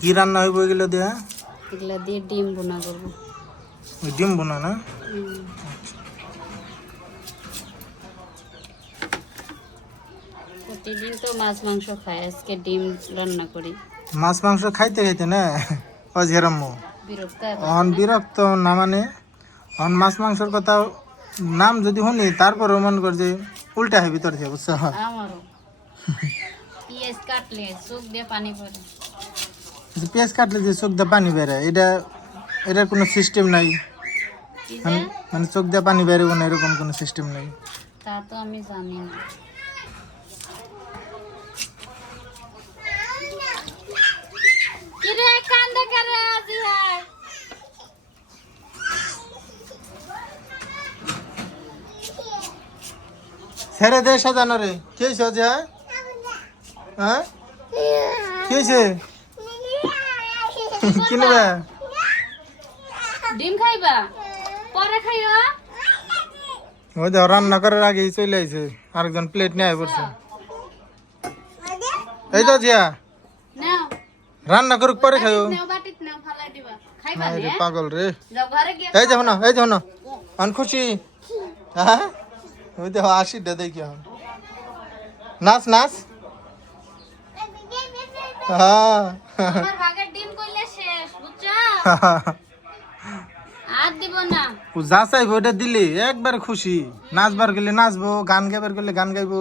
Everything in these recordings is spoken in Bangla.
কি রান্না হইব এগুলো দিয়া? এগুলা দিয়ে ডিম ভুনা করবো। ওই ডিম বোনা না? প্রতিদিন তো মাছ মাংস খাই, আজকে ডিম রান্না করি। মাছ মাংস খাইতে খাইতে না অজিরাম্মু বিরক্ত অন বিরক্ত না, মানে অন মাছ মাংসের কথা নাম যদি শুনি তারপরে মন কর যে উল্টা হয় ভিতর থেকে, বুঝছো? আমারও পেঁয়াজ কাটলে চোখ দিয়ে পানি পড়ে। পেঁয়াজ কাটলে যে চোখ দিয়ে পানি বেড়ে, এটার কোনো সিস্টেম নাই। কি যে? মানে চোখ দিয়ে পানি বেরোবো না এরকম কোনো সিস্টেম নাই। তা তো আমি জানি না। কিরে কান্দে করে আজি হয়। ছেড়ে দে সাজানো রে, কি হয়েছে অজি? হ্যাঁ কি হয়েছে? কিনবে? ডিম খাইবা? পরে খাইও। ওই যে রান্না করার আগেই চলে আইছে, আরেকজন প্লেট নিয়ে পড়ছে। এই তো জিয়া নাও রান্না করুক পরে খাইও। নাও বাটিত নাও ফালাই দিবা। খাইবা নাই রে নে? পাগল রে। যাও ঘরে গিয়ে এই দেখো না, এই দেখো না, আন খুশি। হ্যাঁ ওই দেখো আশিটা দেখি এখন। নাচ নাচ। হ্যাঁ আমার ভাগের ডিম কইলে শেষ, বুঝছো? আর দিব না। ও যা চাইবো ওটা দিলি একবার খুশি। নাচবার গেলে নাচবো, গান গাইবার গেলে গান গাইবো।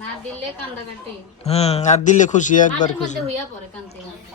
না দিলে কান্দাকাটি। আর দিলে খুশি, একবার মাটির খুশি। মধ্যে হইয়া পড়ে কান্দতে কান্দতে।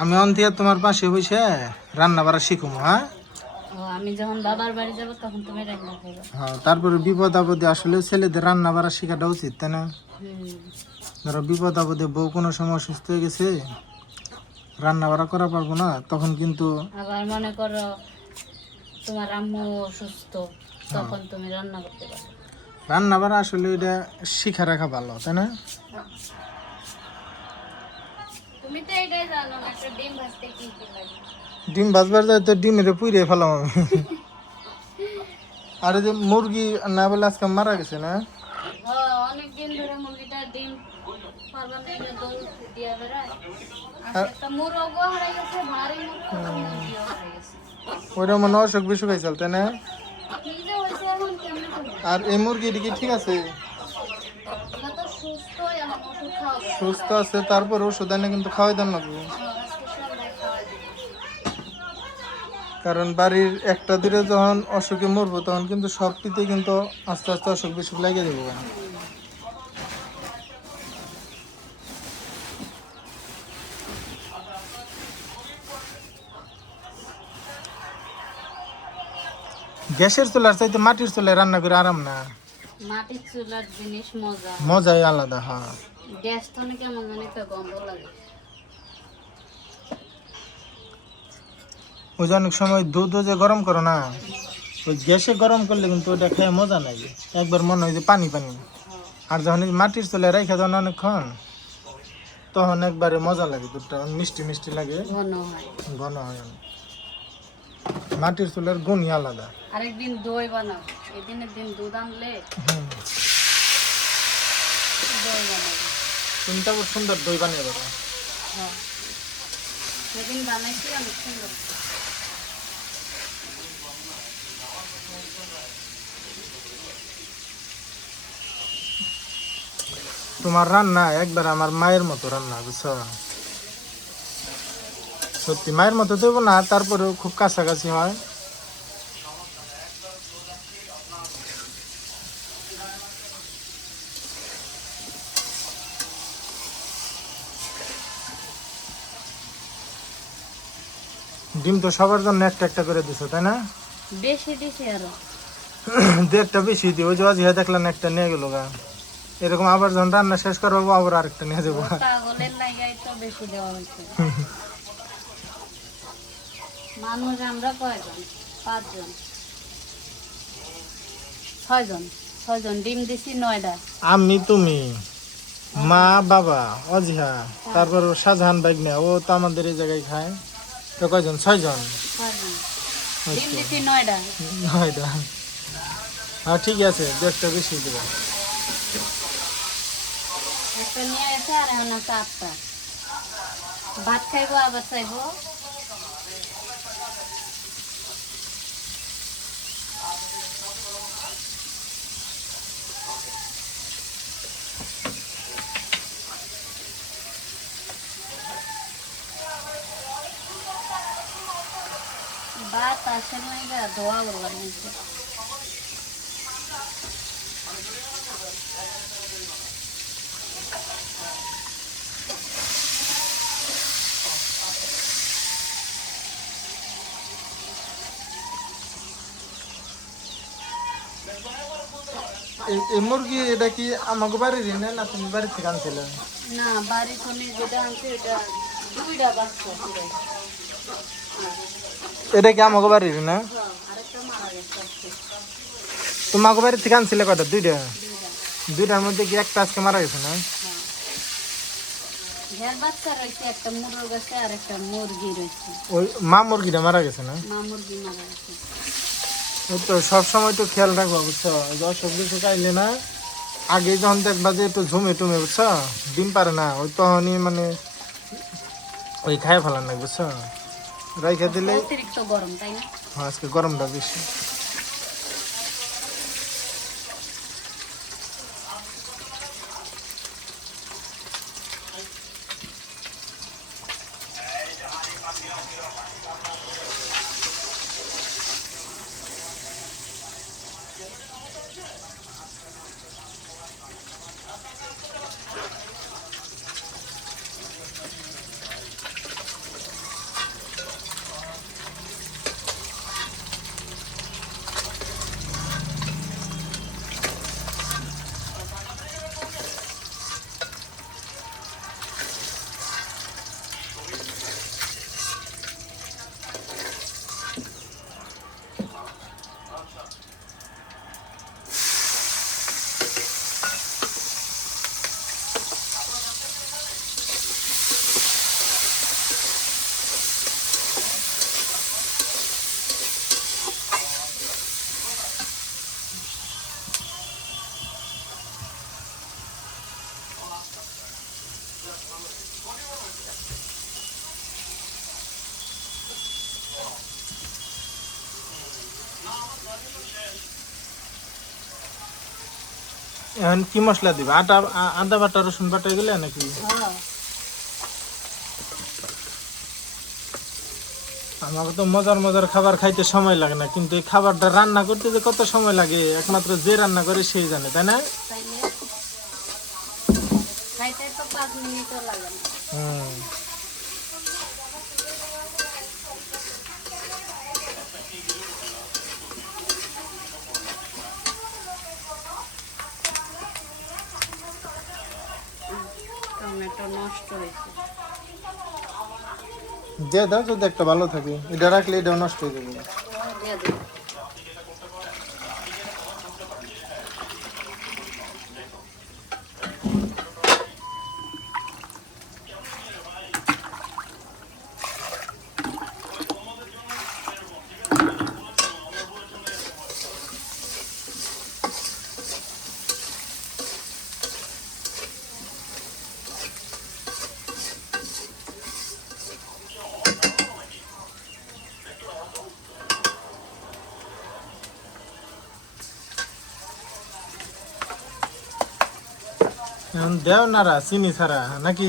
আমি অন্তিয়া তোমার পাশে বসে রান্না বাড়া শিখুম। হ্যাঁ ও আমি যখন বাবার বাড়ি যাব তখন তুমি রান্না খাইবা। হ্যাঁ, তারপরে বিপদ আপদে আসলে ছেলেদের রান্না বাড়া শেখাটা উচিত, তাই না? ধরো বিপদ আপদে বউ কোনো সময় অসুস্থ হয়ে গেছে, রান্না বাড়া করা পারবো না, তখন কিন্তু আবার মনে করো তোমার আম্মু অসুস্থ, তখন তুমি রান্না করতে পারো। রান্না বাড়া আসলে এটা শিখা রাখা ভালো, তাই না? তুমি তো এটাই জানো না, একটা ডিম ভাজতে কি কি লাগে। ডিম ভাজবার যায় তো ডিমের পুড়িয়ে ফেলাম আমি। আর এই যে মুরগি না বলে আজকে মারা গেছে না? হ্যাঁ, অনেকদিন ধরে মুরগিটা ডিম পারবা না, এটা দৌড় দিয়া বেড়ায়। আর একটা মুরগও হারাই গেছে, ভারী মুরগ, মুরগিও হারাই গেছে। ওইটা মনে হয় অসুখ বিসুখ হয়েছিল, তাই না? কি যে হয়েছে এখন কেমনে করবো? আর এই মুরগিটি কি ঠিক আছে? এটা তো সুস্থই, আমার ওষুধ খাওয়া যায়। সুস্থ আছে, তারপর ওষুধ এনে কিন্তু খাওয়াই দেন না। আজকে সন্ধ্যায় খাওয়া যায়। কারণ বাড়ির একটা দূরে যখন অসুখে মরবো তখন কিন্তু সবটিতে কিন্তু আস্তে আস্তে অসুখ বিসুখ লাগিয়ে দেবো। গ্যাসের চুলার চাইতে মাটির চুলায় রান্না করে আরাম না? মাটির চুলার জিনিস মজা, মজাই আলাদা। হ্যাঁ গ্যাস তো অনেক কেমন জানি একটা গন্ধ লাগে। ওই যে অনেক সময় দুধ যে গরম করো না, ওই গ্যাসে গরম করলে কিন্তু ওটা খেয়ে মজা নাই, একবার মনে হয় যে পানি পানি। আর যখন এই মাটির চুলায় রেখে দেন অনেকক্ষণ, তখন একবারে মজা লাগে, দুধটা মিষ্টি মিষ্টি লাগে, ঘন হয়। ঘন হয়। মাটির চুলার গুণই আলাদা। আরেকদিন দই বানাবো, এদিনের দিন দুধ আনলে দই বানাবো। তুমি তো আবার সুন্দর দই বানিয়ে দেবো। হ্যাঁ, সেদিন বানাইছি অনেক সুন্দর। তোমার রান্না একবার আমার মায়ের মতো রান্না, বুঝছো? সত্যি মায়ের মতো দেবো না, তারপরেও খুব কাছাকাছি হয়। ডিম তো সবার জন্য একটা একটা করে দিছো, তাই না? বেশি দিছি আরো। দু একটা বেশি দিও, ওই যে অজিহা দেখলেন একটা নিয়ে গেল গা। এরকম আবার যখন রান্না শেষ করবো আবার আরেকটা নিয়ে যাবো। পাগলের লাগাই তো বেশি দেওয়া হয়েছে। মানুষ আমরা কয়জন? 5 জন, 6 জন, 6 জন ডিম দিছি 9টা। আমি, তুমি, মা, বাবা, অজিহা, তারপর শাহজাহান বাইক নিয়ে, ও তো আমাদের এই জায়গায় খায়। তো কয়জন 6 জন? 6 জন। ডিম আচ্ছা দিছি 9টা। 9টা। হ্যাঁ ঠিক আছে 2টা বেশি দেবা। একটা নিয়ে গেছে আর এখন আছে 8টা। ভাত খাইবো আবার চাইবো। ভাত আসেন নাই গা ধোয়া করবার নিচে। এই মুরগি এটা কি আমাকে বাড়ির না তুমি বাড়ি থেকে আনছিলে? না বাড়ি থেকে যেটা আনছে এটা 2টা বাচ্চা ছিল। এটা কি আমাকে বাড়ির না? হ্যাঁ, আরেকটা মারা গেছে আজকে। তোমাকে বাড়ি থেকে আনছিলে কয়টা? 2টা। 2টা। 2টার মধ্যে কি একটা আজকে মারা গেছে না? হ্যাঁ। ঝার বাচ্চা রয়েছে, একটা মুরগ গেছে আর একটা মুরগি রয়েছে। ওই মা মুরগিটা মারা গেছে না? মা মুরগি মারা গেছে। ওই তো সবসময় তো খেয়াল রাখবো বুঝছো, অসুখ বিসুখ আইলে না আগে যখন দেখবা যে একটু ঝুমে টুমে বুঝছো, ডিম পারে না ওই তখনই মানে ওই খাই ফেলান না বুঝছো, রাইখা দিলে। অতিরিক্ত গরম তাই না? আজকে গরমটা বেশি। এখন কি মশলা দিবা? আদা বাটা রসুন বাটা গেলে নাকি? হ্যাঁ। আমাকে তো মজার মজার খাবার খাইতে সময় লাগে না, কিন্তু এই খাবারটা রান্না করতে যে কত সময় লাগে একমাত্র যে রান্না করে সেই জানে, তাই না? তাইলে খাইতে তো 5 মিনিটও লাগে না। হুম। টমেটো নষ্ট হয়েছে। দিয়ে দাও যদি একটা ভালো থাকে, এটা রাখলে এটাও নষ্ট হয়ে যাবে। দিয়ে দিই। এখন দেও নারা চিনি ছাড়া নাকি?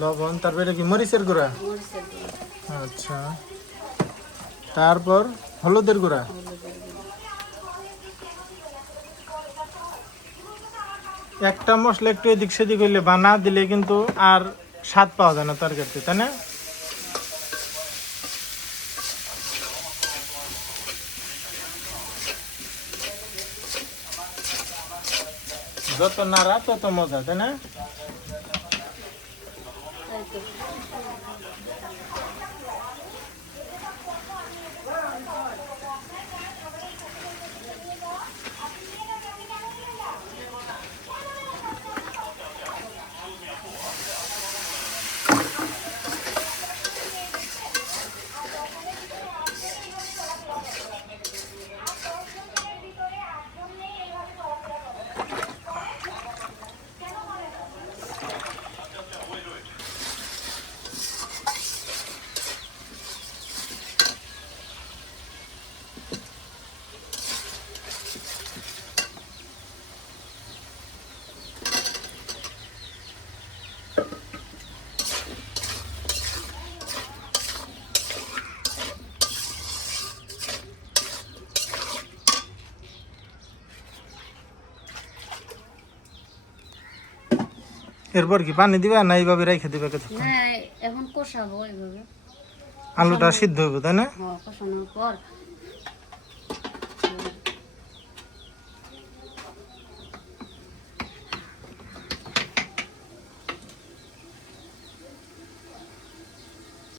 লবণ, তারপরে কি মরিচের গুঁড়া? মরিচের গুঁড়ো, আচ্ছা, তারপর হলুদের গুঁড়া। হলুদের গুঁড়ো। একটা মশলা একটু এদিক সেদিক হইলে বা না দিলে কিন্তু আর স্বাদ পাওয়া যায় না তরকারিতে, তাই না? যত নাড়া তত মজা, তাই না? তাই তো। এরপর কি পানি দিবা না এইভাবে রেখে দিবে কিছুক্ষণ? না এখন কষাবো এইভাবে। আলুটা সিদ্ধ হইব তাই না? কষানোর পর